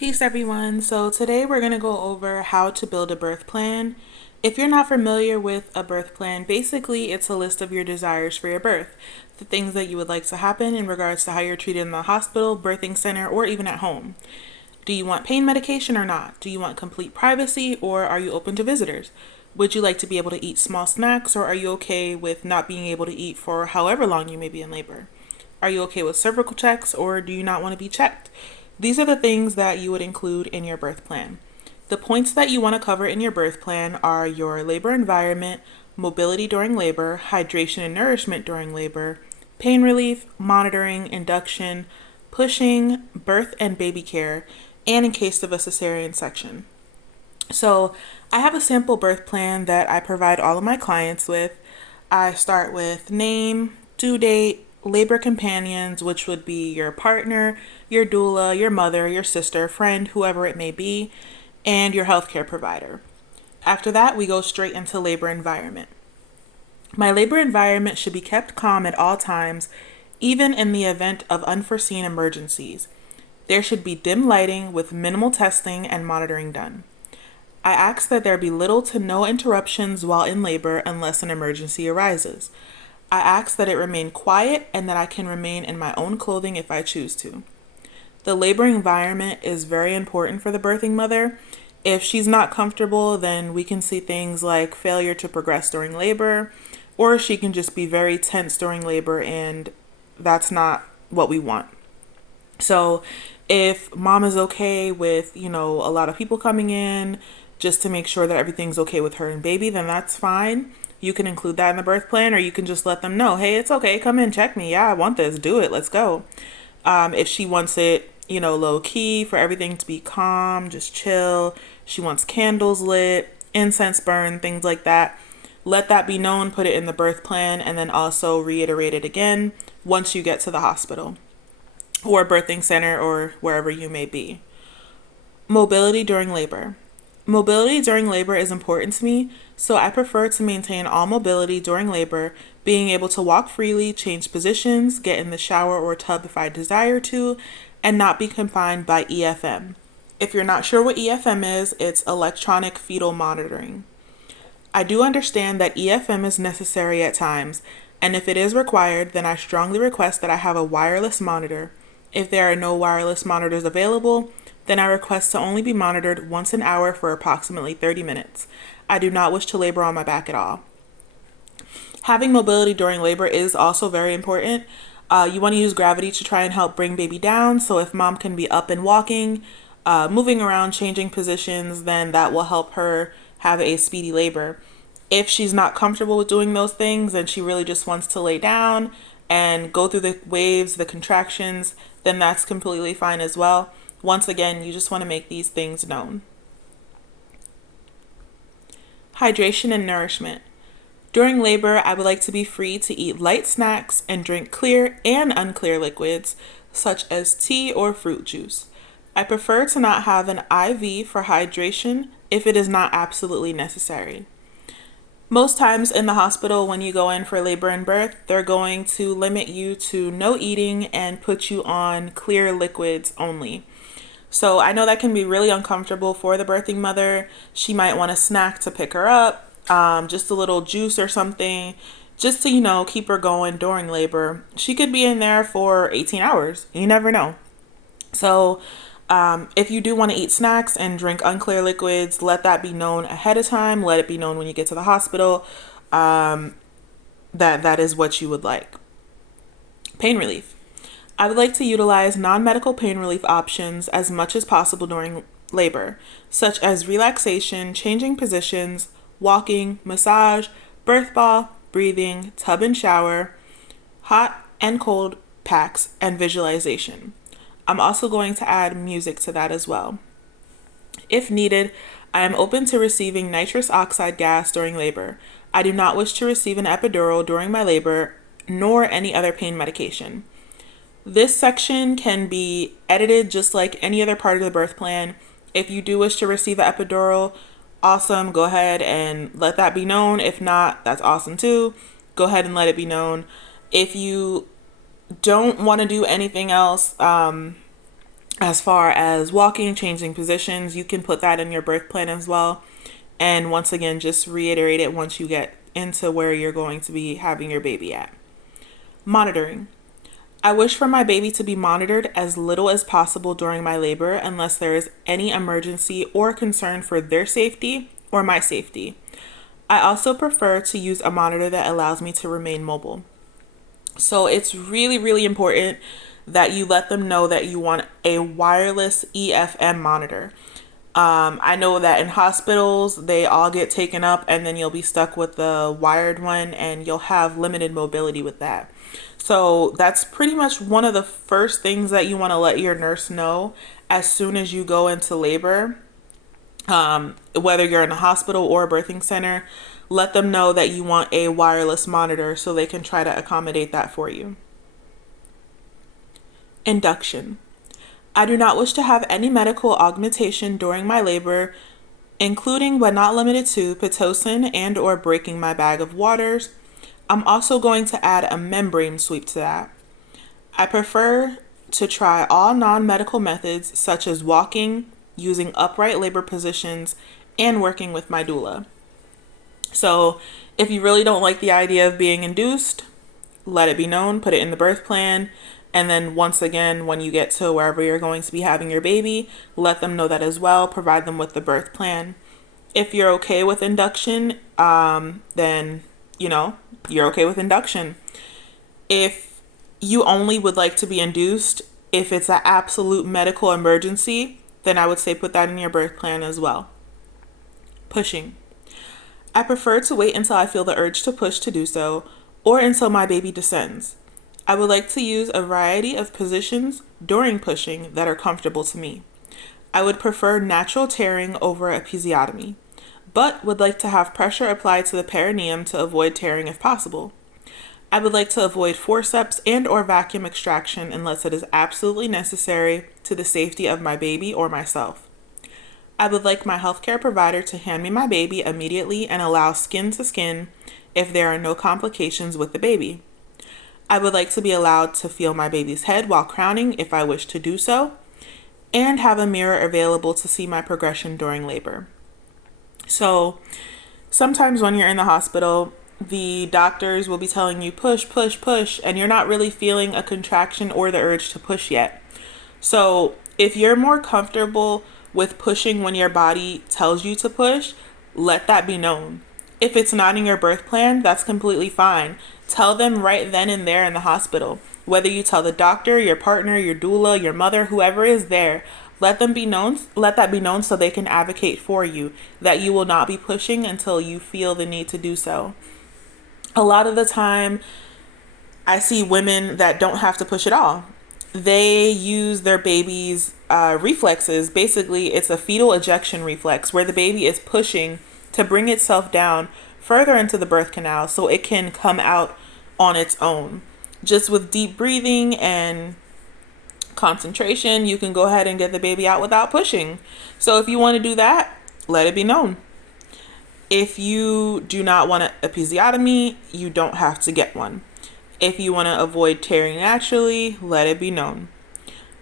Peace, everyone. So, today we're going to go over how to build a birth plan. If you're not familiar with a birth plan, basically it's a list of your desires for your birth, the things that you would like to happen in regards to how you're treated in the hospital, birthing center, or even at home. Do you want pain medication or not? Do you want complete privacy or are you open to visitors? Would you like to be able to eat small snacks or are you okay with not being able to eat for however long you may be in labor? Are you okay with cervical checks or do you not want to be checked? These are the things that you would include in your birth plan. The points that you want to cover in your birth plan are your labor environment, mobility during labor, hydration and nourishment during labor, pain relief, monitoring, induction, pushing, birth and baby care, and in case of a cesarean section. So, I have a sample birth plan that I provide all of my clients with. I start with name, due date, labor companions, which would be your partner, your doula, your mother, your sister, friend, whoever it may be, and your healthcare provider. After that, we go straight into labor environment. My labor environment should be kept calm at all times, even in the event of unforeseen emergencies. There should be dim lighting with minimal testing and monitoring done. I ask that there be little to no interruptions while in labor unless an emergency arises. I ask that it remain quiet and that I can remain in my own clothing if I choose to. The labor environment is very important for the birthing mother. If she's not comfortable, then we can see things like failure to progress during labor, or she can just be very tense during labor, and that's not what we want. So, if mom is okay with, a lot of people coming in just to make sure that everything's okay with her and baby, then that's fine. You can include that in the birth plan, or you can just let them know, hey, it's okay, come in, check me. Yeah, I want this, do it, let's go. If she wants it, low key for everything to be calm, just chill, she wants candles lit, incense burned, things like that. Let that be known, put it in the birth plan, and then also reiterate it again once you get to the hospital or birthing center or wherever you may be. Mobility during labor. Mobility during labor is important to me, so I prefer to maintain all mobility during labor, being able to walk freely, change positions, get in the shower or tub if I desire to, and not be confined by EFM. If you're not sure what EFM is, it's electronic fetal monitoring. I do understand that EFM is necessary at times, and if it is required, then I strongly request that I have a wireless monitor. If there are no wireless monitors available, then I request to only be monitored once an hour for approximately 30 minutes. I do not wish to labor on my back at all. Having mobility during labor is also very important. You want to use gravity to try and help bring baby down. So if mom can be up and walking, moving around, changing positions, then that will help her have a speedy labor. If she's not comfortable with doing those things and she really just wants to lay down and go through the waves, the contractions, then that's completely fine as well. Once again, you just want to make these things known. Hydration and nourishment. During labor, I would like to be free to eat light snacks and drink clear and unclear liquids, such as tea or fruit juice. I prefer to not have an IV for hydration if it is not absolutely necessary. Most times in the hospital, when you go in for labor and birth, they're going to limit you to no eating and put you on clear liquids only. So I know that can be really uncomfortable for the birthing mother. She might want a snack to pick her up, just a little juice or something, just to, keep her going during labor. She could be in there for 18 hours. You never know. So if you do want to eat snacks and drink unclear liquids, let that be known ahead of time. Let it be known when you get to the hospital that is what you would like. Pain relief. I would like to utilize non-medical pain relief options as much as possible during labor, such as relaxation, changing positions, walking, massage, birth ball, breathing, tub and shower, hot and cold packs, and visualization. I'm also going to add music to that as well. If needed, I am open to receiving nitrous oxide gas during labor. I do not wish to receive an epidural during my labor, nor any other pain medication. This section can be edited just like any other part of the birth plan. If you do wish to receive an epidural, awesome, go ahead and let that be known. If not, that's awesome too. Go ahead and let it be known. If you don't want to do anything else, As far as walking, changing positions, you can put that in your birth plan as well. And once again, just reiterate it once you get into where you're going to be having your baby at. Monitoring. I wish for my baby to be monitored as little as possible during my labor unless there is any emergency or concern for their safety or my safety. I also prefer to use a monitor that allows me to remain mobile. So it's really, really important that you let them know that you want a wireless EFM monitor. I know that in hospitals, they all get taken up and then you'll be stuck with the wired one and you'll have limited mobility with that. So that's pretty much one of the first things that you want to let your nurse know as soon as you go into labor. Whether you're in a hospital or a birthing center, let them know that you want a wireless monitor so they can try to accommodate that for you. Induction. I do not wish to have any medical augmentation during my labor, including but not limited to Pitocin and or breaking my bag of waters. I'm also going to add a membrane sweep to that. I prefer to try all non-medical methods such as walking, using upright labor positions, and working with my doula. So if you really don't like the idea of being induced, let it be known, put it in the birth plan. And then once again, when you get to wherever you're going to be having your baby, let them know that as well. Provide them with the birth plan. If you're okay with induction, then, you're okay with induction. If you only would like to be induced, if it's an absolute medical emergency, then I would say put that in your birth plan as well. Pushing. I prefer to wait until I feel the urge to push to do so, or until my baby descends. I would like to use a variety of positions during pushing that are comfortable to me. I would prefer natural tearing over episiotomy, but would like to have pressure applied to the perineum to avoid tearing if possible. I would like to avoid forceps and or vacuum extraction unless it is absolutely necessary to the safety of my baby or myself. I would like my healthcare provider to hand me my baby immediately and allow skin to skin if there are no complications with the baby. I would like to be allowed to feel my baby's head while crowning if I wish to do so, and have a mirror available to see my progression during labor. So sometimes when you're in the hospital, the doctors will be telling you push, push, push, and you're not really feeling a contraction or the urge to push yet. So if you're more comfortable with pushing when your body tells you to push, let that be known. If it's not in your birth plan, that's completely fine. Tell them right then and there in the hospital. Whether you tell the doctor, your partner, your doula, your mother, whoever is there, let that be known so they can advocate for you that you will not be pushing until you feel the need to do so. A lot of the time, I see women that don't have to push at all. They use their baby's reflexes. Basically, it's a fetal ejection reflex where the baby is pushing to bring itself down further into the birth canal so it can come out on its own. Just with deep breathing and concentration, you can go ahead and get the baby out without pushing. So if you want to do that, let it be known. If you do not want an episiotomy, you don't have to get one. If you want to avoid tearing naturally, let it be known.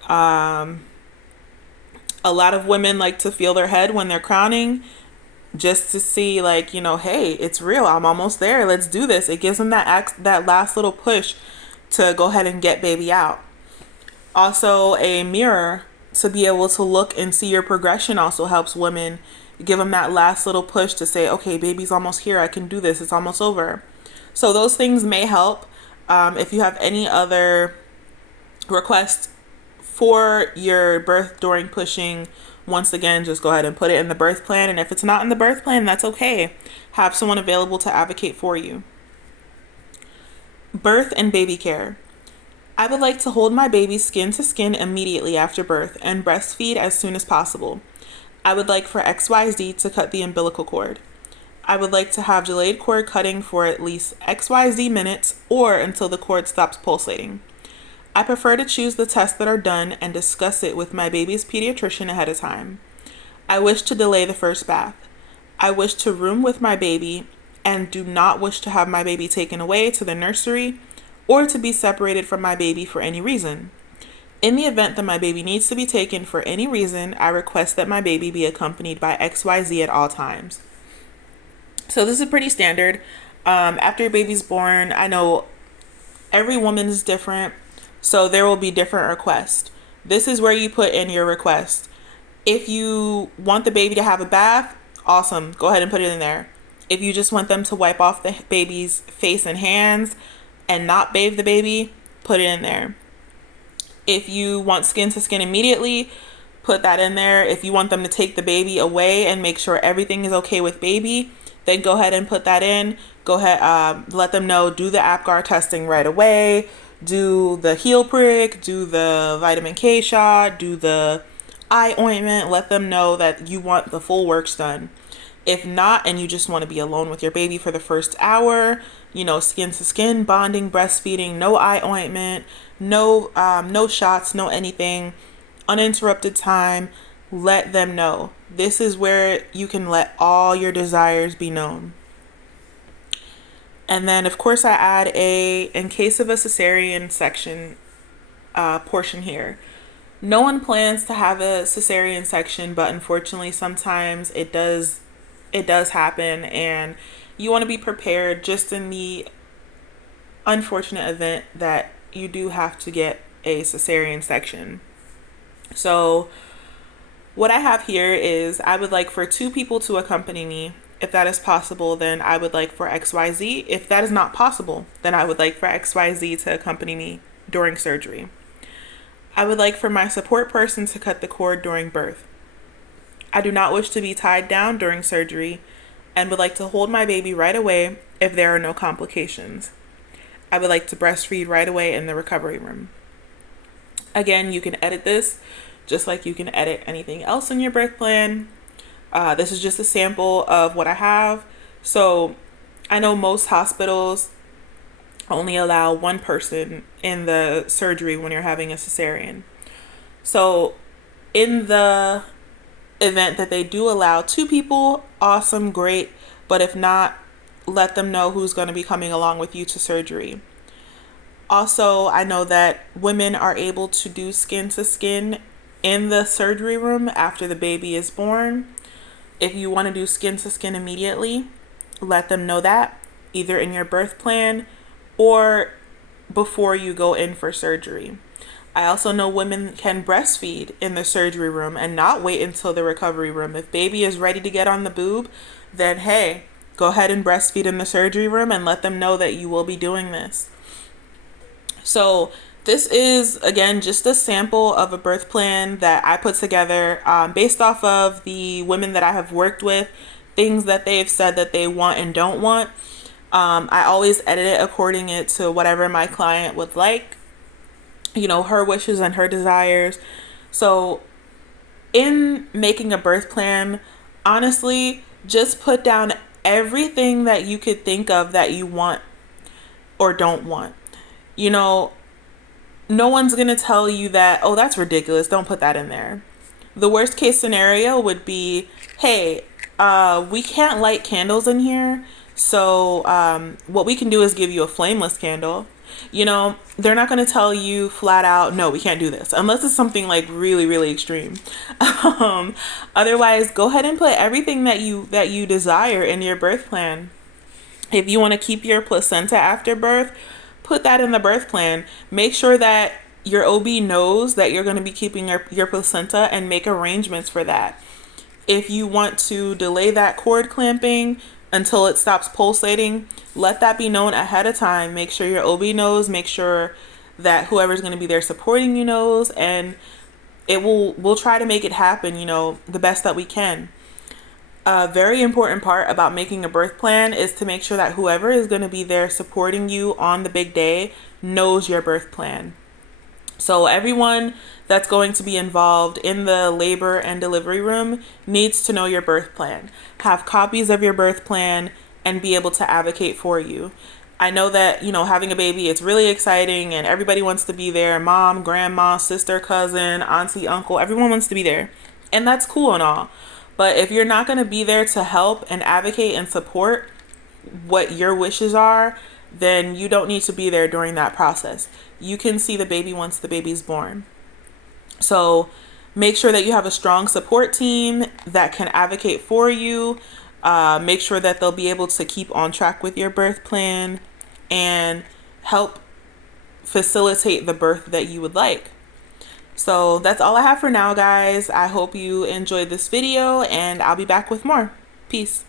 A lot of women like to feel their head when they're crowning, just to see hey, it's real. I'm almost there. Let's do this. It gives them that last little push to go ahead and get baby out. Also, a mirror to be able to look and see your progression also helps women. Give them that last little push to say, okay, baby's almost here. I can do this. It's almost over. So those things may help. If you have any other requests for your birth during pushing, once again, just go ahead and put it in the birth plan. And if it's not in the birth plan, that's okay. Have someone available to advocate for you. Birth and baby care. I would like to hold my baby skin to skin immediately after birth and breastfeed as soon as possible. I would like for XYZ to cut the umbilical cord. I would like to have delayed cord cutting for at least XYZ minutes or until the cord stops pulsating. I prefer to choose the tests that are done and discuss it with my baby's pediatrician ahead of time. I wish to delay the first bath. I wish to room with my baby and do not wish to have my baby taken away to the nursery or to be separated from my baby for any reason. In the event that my baby needs to be taken for any reason, I request that my baby be accompanied by XYZ at all times. So this is pretty standard. After your baby's born, I know every woman is different, so there will be different requests. This is where you put in your request. If you want the baby to have a bath, awesome, go ahead and put it in there. If you just want them to wipe off the baby's face and hands and not bathe the baby, put it in there. If you want skin to skin immediately, put that in there. If you want them to take the baby away and make sure everything is okay with baby, then go ahead and put that in. Go ahead, let them know, do the APGAR testing right away, do the heel prick, do the vitamin K shot, do the eye ointment. Let them know that you want the full works done. If not, and you just want to be alone with your baby for the first hour, skin to skin, bonding, breastfeeding, no eye ointment, no shots, no anything, uninterrupted time, let them know. This is where you can let all your desires be known. And then, of course, I add in case of a cesarean section portion here. No one plans to have a cesarean section, but unfortunately, sometimes it does happen, and you want to be prepared just in the unfortunate event that you do have to get a cesarean section. So what I have here is I would like for 2 people to accompany me. If that is possible, then I would like for XYZ. If that is not possible, then I would like for XYZ to accompany me during surgery. I would like for my support person to cut the cord during birth. I do not wish to be tied down during surgery and would like to hold my baby right away if there are no complications. I would like to breastfeed right away in the recovery room. Again, you can edit this just like you can edit anything else in your birth plan. This is just a sample of what I have. So I know most hospitals only allow 1 person in the surgery when you're having a cesarean. So in the event that they do allow 2 people, awesome, great. But if not, let them know who's going to be coming along with you to surgery. Also, I know that women are able to do skin to skin in the surgery room after the baby is born. If you want to do skin to skin immediately, let them know that, either in your birth plan or before you go in for surgery. I also know women can breastfeed in the surgery room and not wait until the recovery room. If baby is ready to get on the boob, then hey, go ahead and breastfeed in the surgery room and let them know that you will be doing this. So this is, again, just a sample of a birth plan that I put together based off of the women that I have worked with, things that they've said that they want and don't want. I always edit it according to whatever my client would like, her wishes and her desires. So in making a birth plan, honestly, just put down everything that you could think of that you want or don't want. No one's going to tell you that, oh, that's ridiculous, don't put that in there. The worst case scenario would be, hey, we can't light candles in here, so what we can do is give you a flameless candle. They're not going to tell you flat out, no, we can't do this, unless it's something like really, really extreme. Otherwise, go ahead and put everything that you desire in your birth plan. If you want to keep your placenta after birth, put that in the birth plan. Make sure that your OB knows that you're going to be keeping your placenta and make arrangements for that. If you want to delay that cord clamping until it stops pulsating, let that be known ahead of time. Make sure your OB knows, make sure that whoever's going to be there supporting you knows, and we'll try to make it happen, the best that we can. A very important part about making a birth plan is to make sure that whoever is going to be there supporting you on the big day knows your birth plan. So everyone that's going to be involved in the labor and delivery room needs to know your birth plan. Have copies of your birth plan and be able to advocate for you. I know that, having a baby, it's really exciting and everybody wants to be there. Mom, grandma, sister, cousin, auntie, uncle, everyone wants to be there. And that's cool and all. But if you're not going to be there to help and advocate and support what your wishes are, then you don't need to be there during that process. You can see the baby once the baby's born. So make sure that you have a strong support team that can advocate for you. Make sure that they'll be able to keep on track with your birth plan and help facilitate the birth that you would like. So that's all I have for now, guys. I hope you enjoyed this video, and I'll be back with more. Peace.